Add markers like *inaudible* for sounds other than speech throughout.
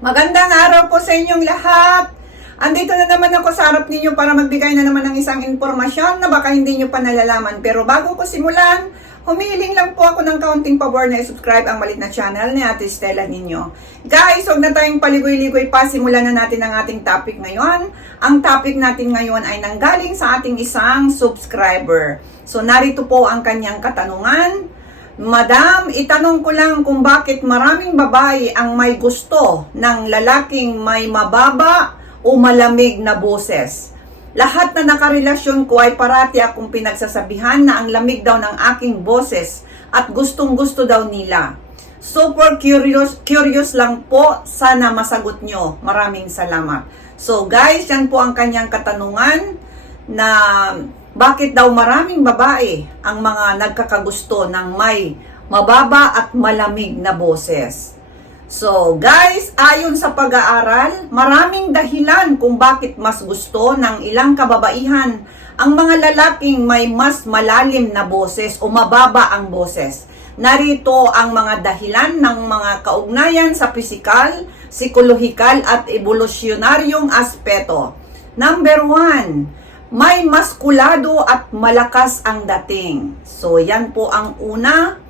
Magandang araw po sa inyong lahat. Andito na naman ako sa harap ninyo para magbigay na naman ng isang impormasyon na baka hindi nyo pa nalalaman. Pero bago ko simulan, humihiling lang po ako ng kaunting pabor na i-subscribe ang malit na channel ni Ate Stella ninyo. Guys, huwag na tayong paligoy-ligoy pa. Simulan na natin ang ating topic ngayon. Ang topic natin ngayon ay nanggaling sa ating isang subscriber. So narito po ang kanyang katanungan. Madam, itanong ko lang kung bakit maraming babae ang may gusto ng lalaking may mababa o malamig na boses. Lahat na nakarelasyon ko ay parati akong pinagsasabihan na ang lamig daw ng aking boses at gustong gusto daw nila. Super curious, curious lang po. Sana masagot nyo. Maraming salamat. So guys, yan po ang kanyang katanungan na bakit daw maraming babae ang mga nagkakagusto ng may mababa at malamig na boses. So, guys, ayon sa pag-aaral, maraming dahilan kung bakit mas gusto ng ilang kababaihan ang mga lalaking may mas malalim na boses o mababa ang boses. Narito ang mga dahilan ng mga kaugnayan sa pisikal, psikolohikal at evolusyonaryong aspeto. Number one, may maskulado at malakas ang dating. So, yan po ang una.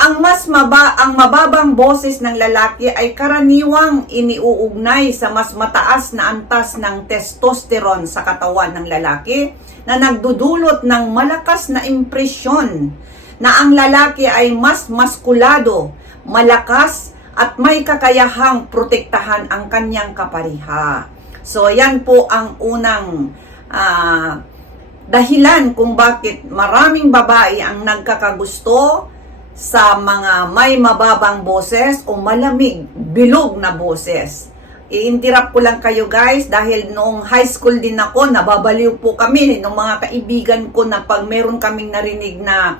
Ang mas maba, ang mababang boses ng lalaki ay karaniwang iniuugnay sa mas mataas na antas ng testosterone sa katawan ng lalaki na nagdudulot ng malakas na impresyon na ang lalaki ay mas maskulado, malakas at may kakayahang protektahan ang kanyang kapariha. So yan po ang unang ah, dahilan kung bakit maraming babae ang nagkakagusto sa mga may mababang boses o malamig, bilog na boses. I-interrupt ko lang kayo guys dahil noong high school din ako, nababaliw po kami ng mga kaibigan ko na pag meron kaming narinig na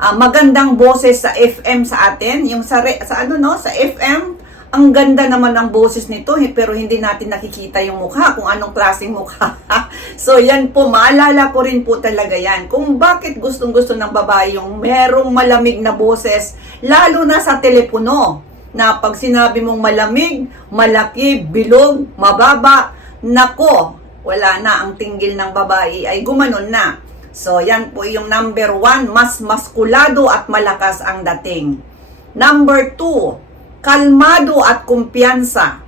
ah, magandang boses sa FM sa atin, yung sa, re- sa ano no, sa FM, ang ganda naman ng boses nito eh, pero hindi natin nakikita yung mukha, kung anong klaseng mukha. *laughs* so yan po, maalala ko rin po talaga yan. Kung bakit gustong gusto ng babae yung merong malamig na boses, lalo na sa telepono, na pag sinabi mong malamig, malaki, bilog, mababa, nako, wala na ang tinggil ng babae ay gumanon na. So yan po yung number one, mas maskulado at malakas ang dating. Number two, kalmado at kumpiyansa.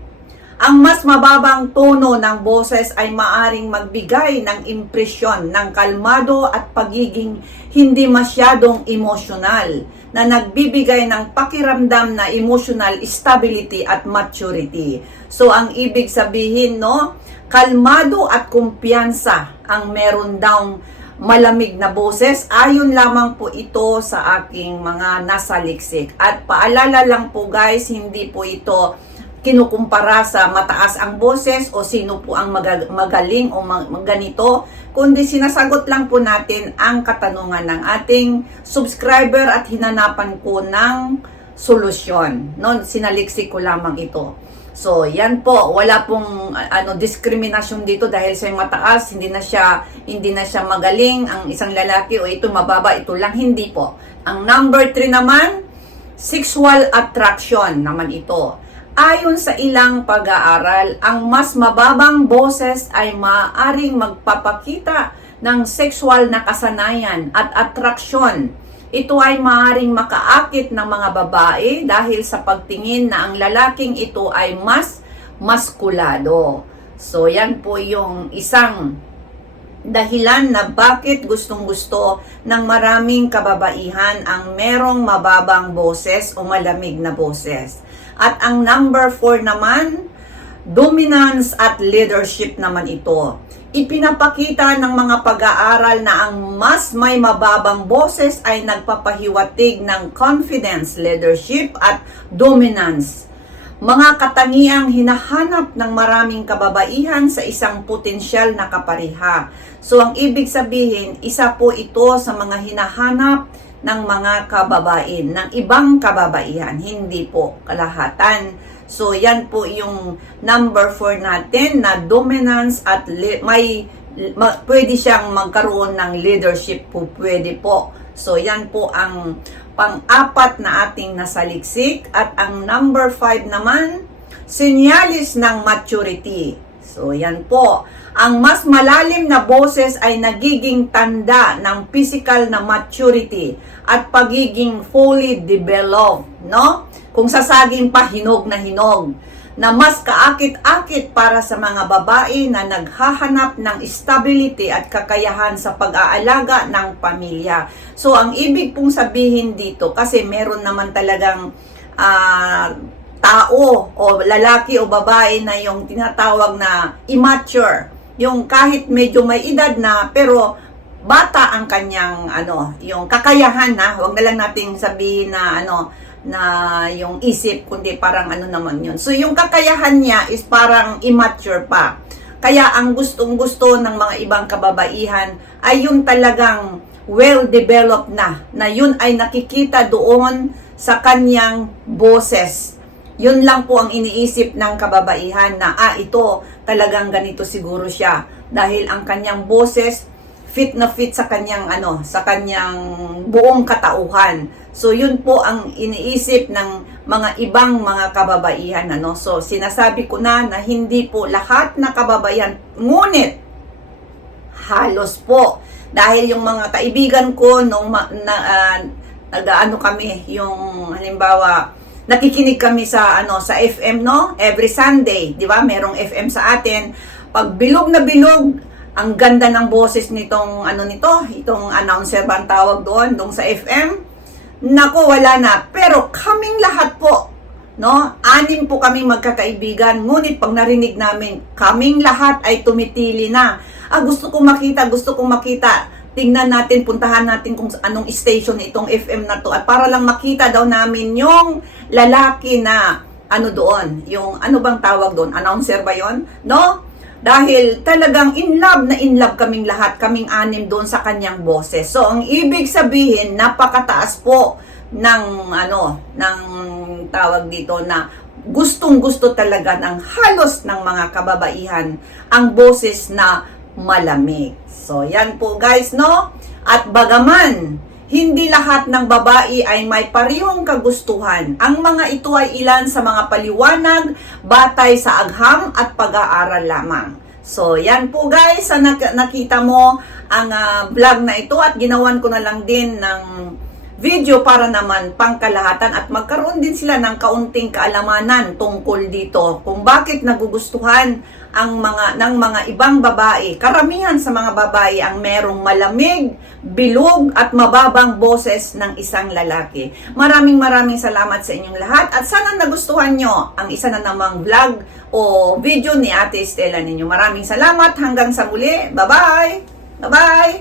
Ang mas mababang tono ng boses ay maaring magbigay ng impresyon ng kalmado at pagiging hindi masyadong emosyonal na nagbibigay ng pakiramdam na emotional stability at maturity. So ang ibig sabihin no, kalmado at kumpiyansa ang meron daw malamig na boses. Ayon lamang po ito sa aking mga nasa liksik. At paalala lang po guys, hindi po ito kinukumpara sa mataas ang boses o sino po ang maga- magaling o ganito, kundi sinasagot lang po natin ang katanungan ng ating subscriber at hinanapan ko ng solusyon. No, sinaliksik ko lamang ito. So, yan po, wala pong ano diskriminasyon dito dahil siya mataas, hindi na siya hindi na siya magaling ang isang lalaki o ito mababa, ito lang hindi po. Ang number 3 naman, sexual attraction naman ito. Ayon sa ilang pag-aaral, ang mas mababang boses ay maaaring magpapakita ng sexual na kasanayan at atraksyon. Ito ay maaaring makaakit ng mga babae dahil sa pagtingin na ang lalaking ito ay mas maskulado. So yan po yung isang dahilan na bakit gustong-gusto ng maraming kababaihan ang merong mababang boses o malamig na boses. At ang number 4 naman, dominance at leadership naman ito. Ipinapakita ng mga pag-aaral na ang mas may mababang boses ay nagpapahiwatig ng confidence, leadership at dominance mga katangiang hinahanap ng maraming kababaihan sa isang potensyal na kapariha. So ang ibig sabihin, isa po ito sa mga hinahanap ng mga kababain, ng ibang kababaihan, hindi po kalahatan. So yan po yung number 4 natin na dominance at may ma- pwede siyang magkaroon ng leadership po, pwede po. So yan po ang pang-apat na ating nasaliksik at ang number 5 naman Sinyalis ng maturity. So, yan po. Ang mas malalim na boses ay nagiging tanda ng physical na maturity at pagiging fully developed, no? Kung sasaging pa hinog na hinog na mas kaakit-akit para sa mga babae na naghahanap ng stability at kakayahan sa pag-aalaga ng pamilya. So, ang ibig pong sabihin dito, kasi meron naman talagang ah, tao o lalaki o babae na yung tinatawag na immature. Yung kahit medyo may edad na, pero bata ang kanyang ano, yung kakayahan na, wag na lang nating sabihin na ano, na yung isip, kundi parang ano naman yun. So, yung kakayahan niya is parang immature pa. Kaya ang gustong-gusto ng mga ibang kababaihan ay yung talagang well-developed na, na yun ay nakikita doon sa kanyang boses. Yun lang po ang iniisip ng kababaihan na, ah, ito talagang ganito siguro siya. Dahil ang kanyang boses, fit na fit sa kanyang ano, sa kanyang buong katauhan. So yun po ang iniisip ng mga ibang mga kababaihan ano. So sinasabi ko na na hindi po lahat na kababaihan ngunit halos po dahil yung mga kaibigan ko nung ma- na, ah, nag-ano kami yung halimbawa nakikinig kami sa ano sa FM no every Sunday di ba merong FM sa atin pag bilog na bilog ang ganda ng boses nitong ano nito itong announcer ba ang tawag doon dong sa FM nako wala na. Pero kaming lahat po no? Anim po kaming magkakaibigan. Ngunit pag narinig namin kaming lahat ay tumitili na. Ah gusto kong makita gusto kong makita. Tingnan natin, puntahan natin kung anong station itong FM na to. At para lang makita daw namin yung lalaki na ano doon, yung ano bang tawag doon, announcer ba yon No? Dahil talagang in love na in love kaming lahat, kaming anim doon sa kanyang boses. So, ang ibig sabihin, napakataas po ng ano, ng tawag dito na gustong gusto talaga ng halos ng mga kababaihan ang boses na malamig. So, yan po guys, no? At bagaman, hindi lahat ng babae ay may parehong kagustuhan. Ang mga ito ay ilan sa mga paliwanag batay sa agham at pag-aaral lamang. So, yan po guys, sa nak- nakita mo ang ah, vlog na ito at ginawan ko na lang din ng video para naman pangkalahatan at magkaroon din sila ng kaunting kaalamanan tungkol dito kung bakit nagugustuhan ang mga ng mga ibang babae. Karamihan sa mga babae ang merong malamig, bilog at mababang boses ng isang lalaki. Maraming maraming salamat sa inyong lahat at sana nagustuhan nyo ang isa na namang vlog o video ni Ate Estela ninyo. Maraming salamat hanggang sa muli. Bye-bye! Bye-bye!